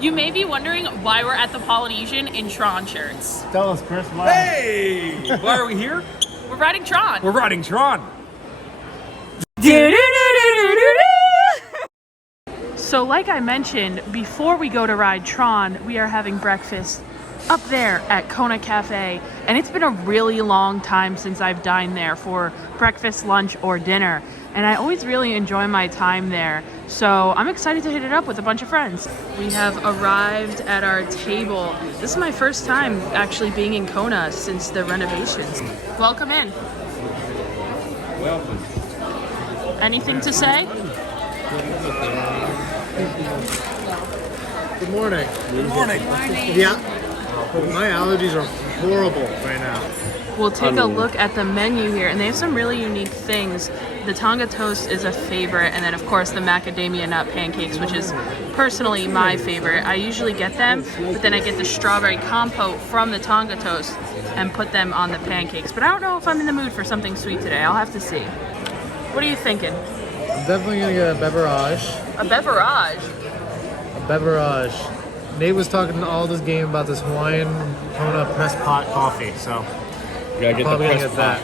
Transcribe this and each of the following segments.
You may be wondering why we're at the Polynesian in Tron shirts. Tell us, Chris. Why? Hey! Why are we here? We're riding Tron. We're riding Tron. So like I mentioned, before we go to ride Tron, we are having breakfast up there at Kona Cafe. And it's been a really long time since I've dined there for breakfast, lunch, or dinner. And I always really enjoy my time there. So I'm excited to hit it up with a bunch of friends. We have arrived at our table. This is my first time actually being in Kona since the renovations. Welcome in. Welcome. Anything to say? Good morning. Good morning. Yeah. My allergies are horrible right now. We'll take a look at the menu here, and they have some really unique things. The Tonga toast is a favorite, and then of course the macadamia nut pancakes, which is personally my favorite. I usually get them, but then I get the strawberry compote from the Tonga toast and put them on the pancakes. But I don't know if I'm in the mood for something sweet today. I'll have to see. What are you thinking? I'm definitely gonna get a beverage. A beverage? A beverage. Nate was talking all this game about this Hawaiian Kona press pot coffee, so You gotta get probably the gonna press get that.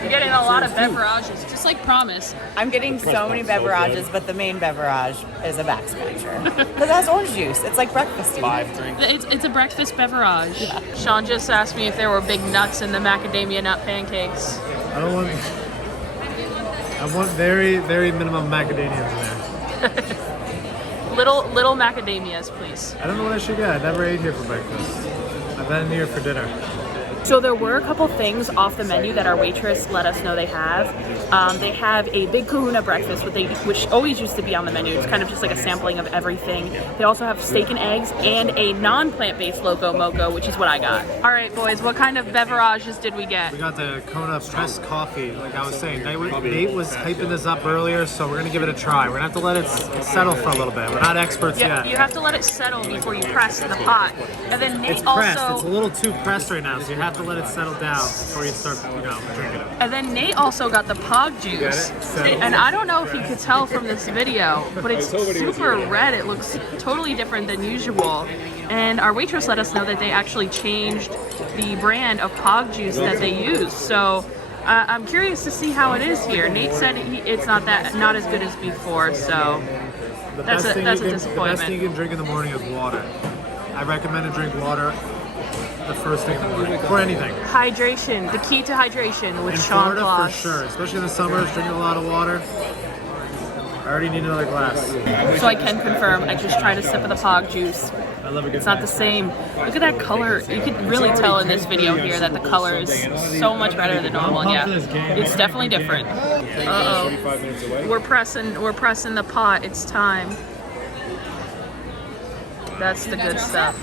You're getting a lot of beverages, just like Promise. I'm getting so many beverages, but the main beverage is a back scratcher. Because it has orange juice. It's like breakfasty. 5 drinks. It's a breakfast beverage. Yeah. Sean just asked me if there were big nuts in the macadamia nut pancakes. I don't want. I want very, very minimum macadamias in there. Little macadamias, please. I don't know what I should get. I never ate here for breakfast. I've been here for dinner. So there were a couple things off the menu that our waitress let us know they have. They have a big kahuna breakfast, which always used to be on the menu. It's kind of just like a sampling of everything. They also have steak and eggs and a non-plant-based Loco Moco, which is what I got. All right, boys, what kind of beverages did we get? We got the Kona pressed coffee, like I was saying. Nate was hyping this up earlier, so we're gonna give it a try. We're gonna have to let it settle for a little bit. We're not experts yet. You have to let it settle before you press in the pot. And then Nate It's pressed. also... It's a little too pressed right now, so you have to let it settle down before you start, drinking it. And then Nate also got the Pog juice. And I don't know if you could tell from this video, but it's super red. It looks totally different than usual. And our waitress let us know that they actually changed the brand of Pog juice that they use. So I'm curious to see how it is here. Nate said it's not as good as before, so that's a disappointment. The best thing you can drink in the morning is water. I recommend to drink water the first thing in the morning for anything. Hydration, the key to hydration with In Sean Florida, Kloss. for sure, especially in the summers, drinking a lot of water. I already need another glass. So I can confirm, I just tried a sip of the Pog juice. I love a good It's not the same. Look at that color. You can really tell in this video here that the color is so much better than normal. Yeah, it's definitely different. Uh-oh. We're pressing the pot. It's time. That's the good stuff.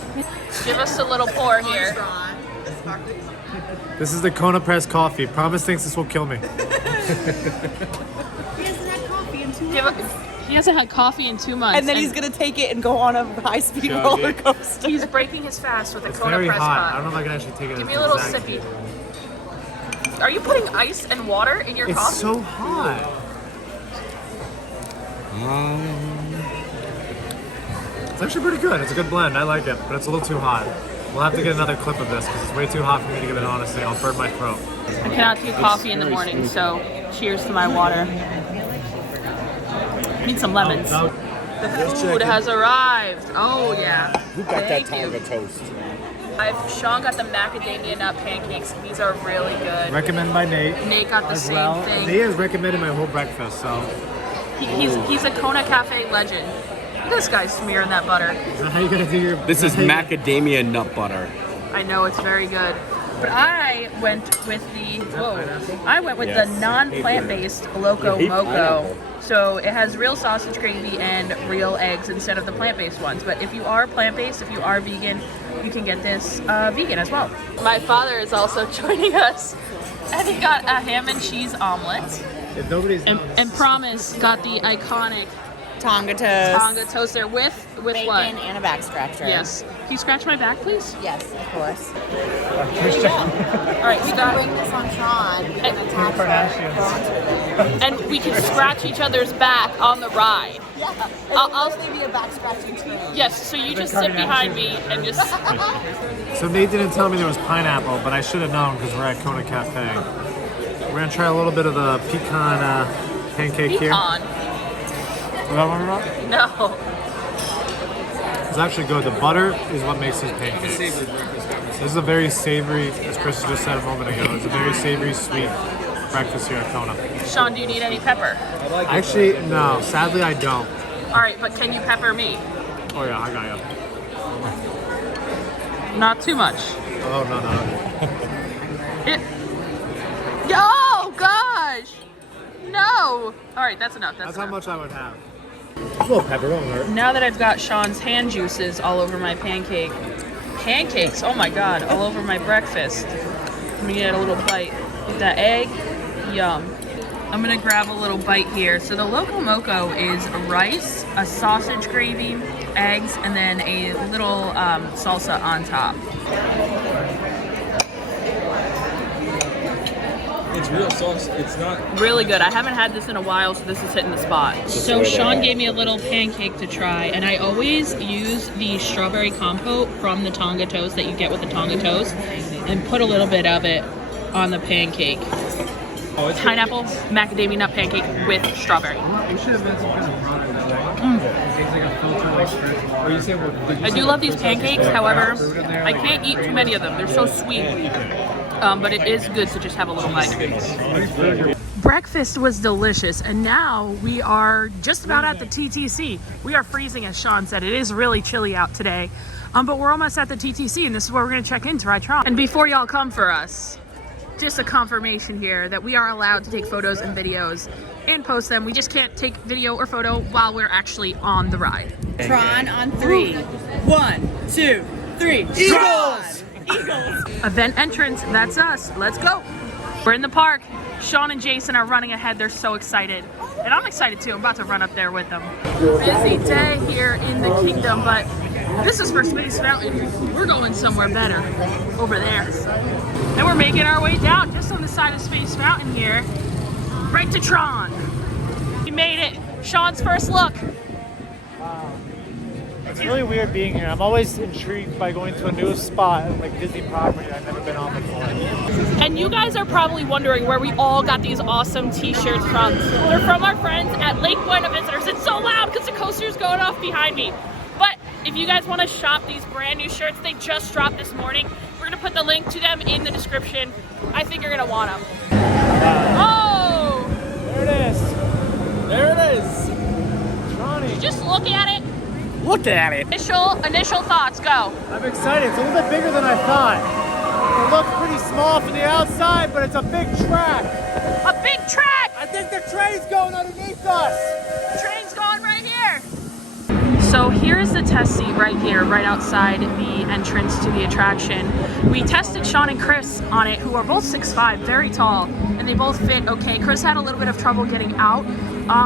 Give us a little pour here. This is the Kona pressed coffee. Promise thinks this will kill me. He hasn't had coffee in 2 months. And then he's going to take it and go on a high-speed roller coaster. He's breaking his fast with a It's Kona very press hot. pot. I don't know if I can actually take it. Give me a little sippy. Are you putting ice and water in your It's coffee? so hot. It's actually pretty good. It's a good blend. I like it, but it's a little too hot. We'll have to get another clip of this because it's way too hot for me to give it an honest thing. I'll burn my throat. I cannot do coffee in the morning, so cheers to my water. Need some lemons. The food has arrived. Oh yeah. Who got that Tonga toast? Sean got the macadamia nut pancakes. These are really good. Recommended by Nate. Nate got the as same well. thing. Nate has recommended my whole breakfast, so. He's a Kona Cafe legend. Look at this guy smearing that butter. Is that how you gonna do your? This is macadamia nut butter. I know it's very good. But I went with the non-plant-based Loco Moco. So it has real sausage gravy and real eggs instead of the plant-based ones. But if you are plant-based, if you are vegan, you can get this vegan as well. My father is also joining us, and he got a ham and cheese omelet. If nobody's And Promise got the iconic Tonga toast. Tonga toast there with bacon what? and a back scratcher. Yes. Can you scratch my back, please? Yes, of course. All right, we got. Bring this on Tron and attach it. And we can scratch each other's back on the ride. Yeah. I'll be a back scratching team. Yes, so you just sit behind me and just. So Nate didn't tell me there was pineapple, but I should have known because we're at Kona Cafe. We're gonna try a little bit of the pecan pancake here. Pecan. Is that what we're about? No. It's actually good. The butter is what makes these pancakes. This is a very savory, as Chris just said a moment ago, it's a very savory, sweet breakfast here at Kona. Sean, do you need any pepper? Actually, no. Sadly, I don't. All right, but can you pepper me? Oh yeah, I got you. Not too much. Oh no. Oh gosh! No! All right, that's enough. That's That's how enough. much I would have. A little pepper, don't hurt. Now that I've got Sean's hand juices all over my pancakes, oh my god, all over my breakfast. Let me get a little bite. With that egg, yum. I'm gonna grab a little bite here. So the Loco Moco is rice, a sausage gravy, eggs, and then a little salsa on top. It's real sauce. It's not. Really good. I haven't had this in a while, so this is hitting the spot. So Sean gave me a little pancake to try, and I always use the strawberry compote from the Tonga toast that you get with the Tonga toast, and put a little bit of it on the pancake. Oh, it's Pineapple macadamia nut pancake with strawberry. You should have been some kind of product that it tastes like a filter like spread. Or you say I do love these pancakes, however, I can't eat too many of them. They're so sweet. But it is good to just have a little bite. Breakfast was delicious, and now we are just about at the TTC. We are freezing, as Sean said. It is really chilly out today, but we're almost at the TTC, and this is where we're going to check in to ride Tron. And before y'all come for us, just a confirmation here that we are allowed to take photos and videos and post them. We just can't take video or photo while we're actually on the ride. Tron on 3. 1, 2, 3. Eagles! Eagles! Event entrance, that's us. Let's go. We're in the park. Sean and Jason are running ahead. They're so excited. And I'm excited too. I'm about to run up there with them. Busy day here in the kingdom, but this is for Space Mountain. We're going somewhere better over there. And we're making our way down just on the side of Space Mountain here, right to Tron. We made it. Sean's first look. It's really weird being here. I'm always intrigued by going to a new spot, like Disney property I've never been on before. And you guys are probably wondering where we all got these awesome t-shirts from. They're from our friends at Lake Buena Visitors. It's so loud because the coaster's going off behind me. But if you guys want to shop these brand new shirts, they just dropped this morning. We're going to put the link to them in the description. I think you're going to want them. Oh! There it is. There it is. Tronny. Just look at it. Look at it. Initial thoughts, go. I'm excited. It's a little bit bigger than I thought. It looks pretty small from the outside, but it's a big track. A big track. I think the train's going underneath us. The train's going right here. So here's the test seat right here, right outside the entrance to the attraction. We tested Sean and Chris on it, who are both 6'5", very tall, and they both fit okay. Chris had a little bit of trouble getting out,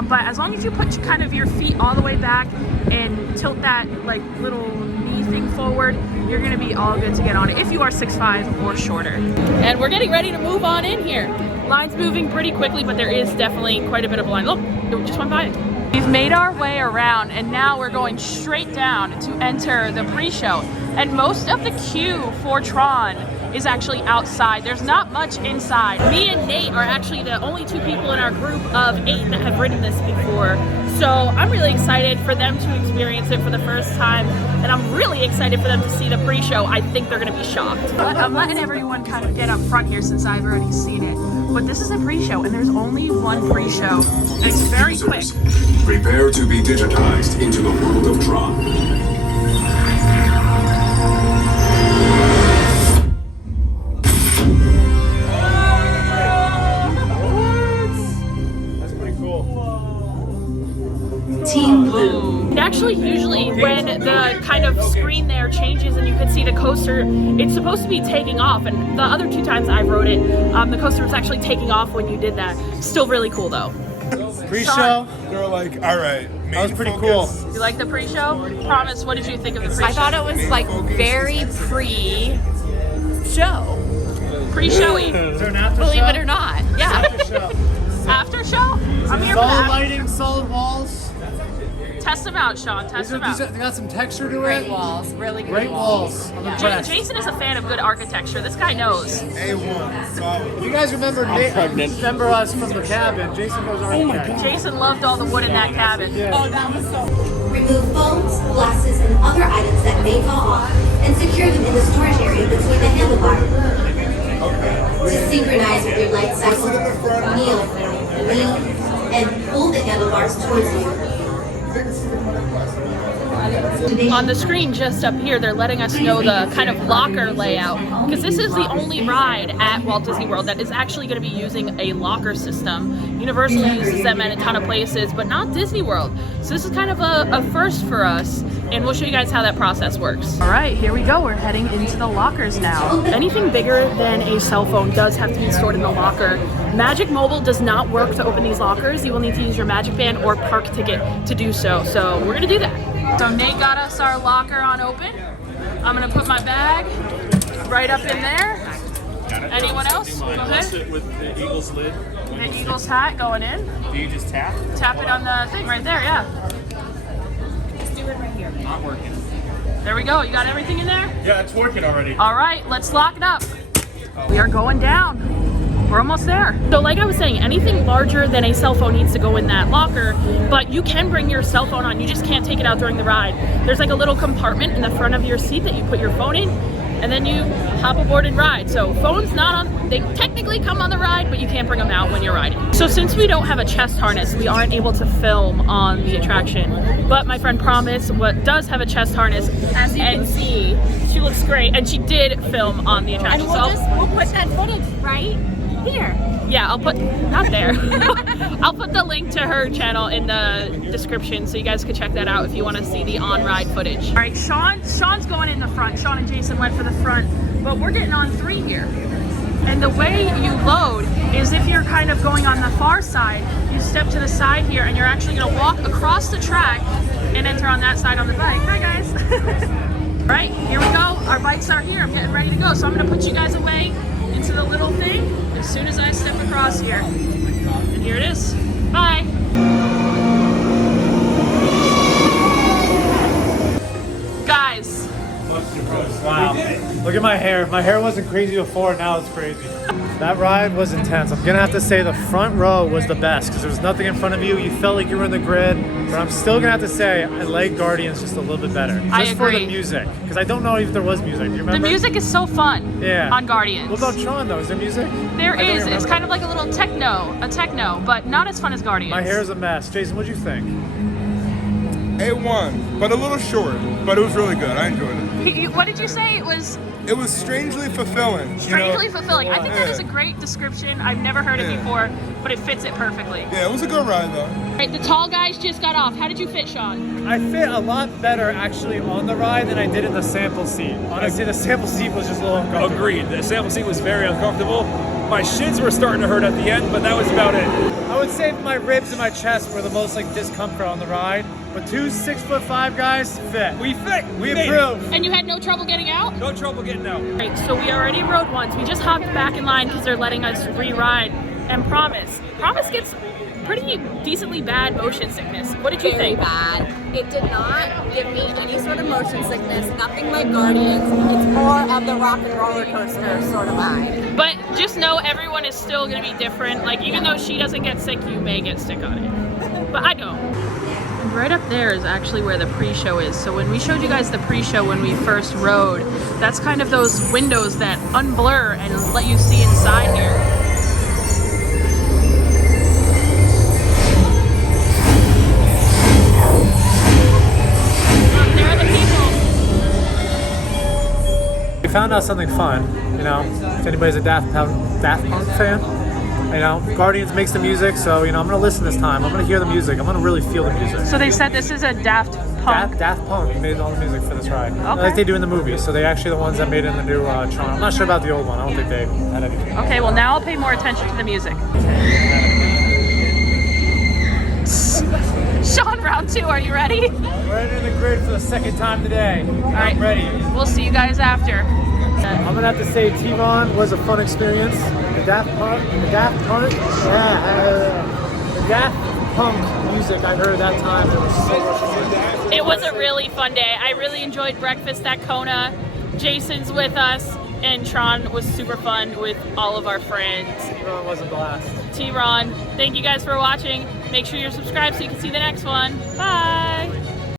but as long as you put kind of your feet all the way back and tilt that like little knee thing forward, you're gonna be all good to get on it if you are 6'5" or shorter. And we're getting ready to move on in here. Line's moving pretty quickly, but there is definitely quite a bit of line. Look, it just went by. We've made our way around, and now we're going straight down to enter the pre-show. And most of the queue for Tron is actually outside. There's not much inside. Me and Nate are actually the only two people in our group of 8 that have ridden this before. So I'm really excited for them to experience it for the first time, and I'm really excited for them to see the pre-show. I think they're gonna be shocked. But I'm letting everyone kind of get up front here since I've already seen it. But this is a pre-show, and there's only one pre-show, and it's very quick. Prepare to be digitized into the world of Tron. Team Blue. And actually, usually when the kind of screen there changes and you can see the coaster, it's supposed to be taking off. And the other 2 times I rode it, the coaster was actually taking off when you did that. Still really cool though. Pre-show. They're like, all right, That was pretty cool. You like the pre-show? Promise, what did you think of the pre-show? I thought it was like very pre-show. Pre-showy. Is there an after Believe show? it or not. Yeah. After show. After show? I'm here for Solid that. lighting, solid walls. Test them out, Sean. Test them out. They got some texture to Great it. walls. Really good Great walls. I'm impressed. Jason is a fan of good architecture. This guy knows. A1. Solid. You guys remember remember us from the cabin? Jason goes architect. Jason loved all the wood in that cabin. Oh, that was so. Remove phones, glasses, and other items that may fall off and secure them in the storage area between the handlebars. To synchronize with your light cycle, kneel, lean, and pull the handlebars towards you. On the screen just up here, they're letting us know the kind of locker layout, because this is the only ride at Walt Disney World that is actually going to be using a locker system. Universal uses them at a ton of places, but not Disney World. So this is kind of a first for us, and we'll show you guys how that process works. All right, here we go. We're heading into the lockers now. Anything bigger than a cell phone does have to be stored in the locker. Magic Mobile does not work to open these lockers. You will need to use your Magic Band or park ticket to do so. So we're gonna do that. So Nate got us our locker on open. I'm gonna put my bag right up in there. Anyone else? Go ahead. With the Eagles lid. The Eagles hat going in. Do you just tap? Tap it on the thing right there, yeah. Just do it right here. Not working. There we go. You got everything in there? Yeah, it's working already. All right, let's lock it up. We are going down. We're almost there. So like I was saying, anything larger than a cell phone needs to go in that locker, but you can bring your cell phone on. You just can't take it out during the ride. There's like a little compartment in the front of your seat that you put your phone in, and then you hop aboard and ride. So phones not on, they technically come on the ride, but you can't bring them out when you're riding. So since we don't have a chest harness, we aren't able to film on the attraction. But my friend Promise does have a chest harness. As you can see, she looks great, and she did film on the attraction. And we'll put that footage right here. Yeah, I'll put, not there. I'll put the link to her channel in the description so you guys can check that out if you want to see the on-ride footage. All right, Sean's going in the front. Sean and Jason went for the front, but we're getting on 3 here. And the way you load is if you're kind of going on the far side, you step to the side here and you're actually gonna walk across the track and enter on that side on the bike. Hi guys. All right, here we go. Our bikes are here. I'm getting ready to go. So I'm gonna put you guys away into the little thing as soon as I step across here. And here it is. Bye. Guys. Wow. Look at my hair. My hair wasn't crazy before, now it's crazy. That ride was intense. I'm gonna have to say the front row was the best because there was nothing in front of you. You felt like you were in the grid. But I'm still gonna have to say I like Guardians just a little bit better. Just I for agree. the music. Because I don't know if there was music. Do you remember? The music is so fun on Guardians. What about Tron though? Is there music? There I don't is. It's remember. kind of like a little techno, but not as fun as Guardians. My hair is a mess. Jason, what'd you think? A1, but a little short, but it was really good. I enjoyed it. What did you say? It was It was strangely fulfilling. strangely fulfilling. I think that Yeah. is a great description. I've never heard it before, but it fits it perfectly. Yeah, it was a good ride though. All right, the tall guys just got off. How did you fit, Sean? I fit a lot better actually on the ride than I did in the sample seat. Honestly, the sample seat was just a little uncomfortable. Agreed. The sample seat was very uncomfortable. My shins were starting to hurt at the end, but that was about it. I would say my ribs and my chest were the most like discomfort on the ride, but 2 6'5" guys fit. We fit. We made it. improved. And you had no trouble getting out? No trouble getting out. All right, so we already rode once. We just hopped back in line because they're letting us re-ride. And Promise gets pretty decently bad motion sickness. What did you Very think? bad. It did not give me any sort of motion sickness, nothing like Guardians. It's more of the rock and roller coaster sort of vibe. But just know everyone is still gonna be different. Like even though she doesn't get sick, you may get sick on it. But I don't. And right up there is actually where the pre-show is. So when we showed you guys the pre-show when we first rode, that's kind of those windows that unblur and let you see inside here. Look, there are the people. We found out something fun, you know, if anybody's a Daft Punk fan, you know, Guardians makes the music, so, you know, I'm going to listen this time. I'm going to hear the music. I'm going to really feel the music. So they said this is a Daft Punk. Daft Punk made all the music for this ride. Like they do in the movies. So they actually the ones that made it in the new Tron. I'm not sure about the old one. I don't think they had anything. Okay, well now I'll pay more attention to the music. Sean, round 2, are you ready? We're in the grid for the second time today. All right, I'm ready. We'll see you guys after. I'm gonna have to say Tron was a fun experience. The Daft Punk music I heard that time, it was so much fun. It was a really fun day. I really enjoyed breakfast at Kona. Jason's with us, and Tron was super fun with all of our friends. Tron was a blast. T-Ron, thank you guys for watching. Make sure you're subscribed so you can see the next one. Bye!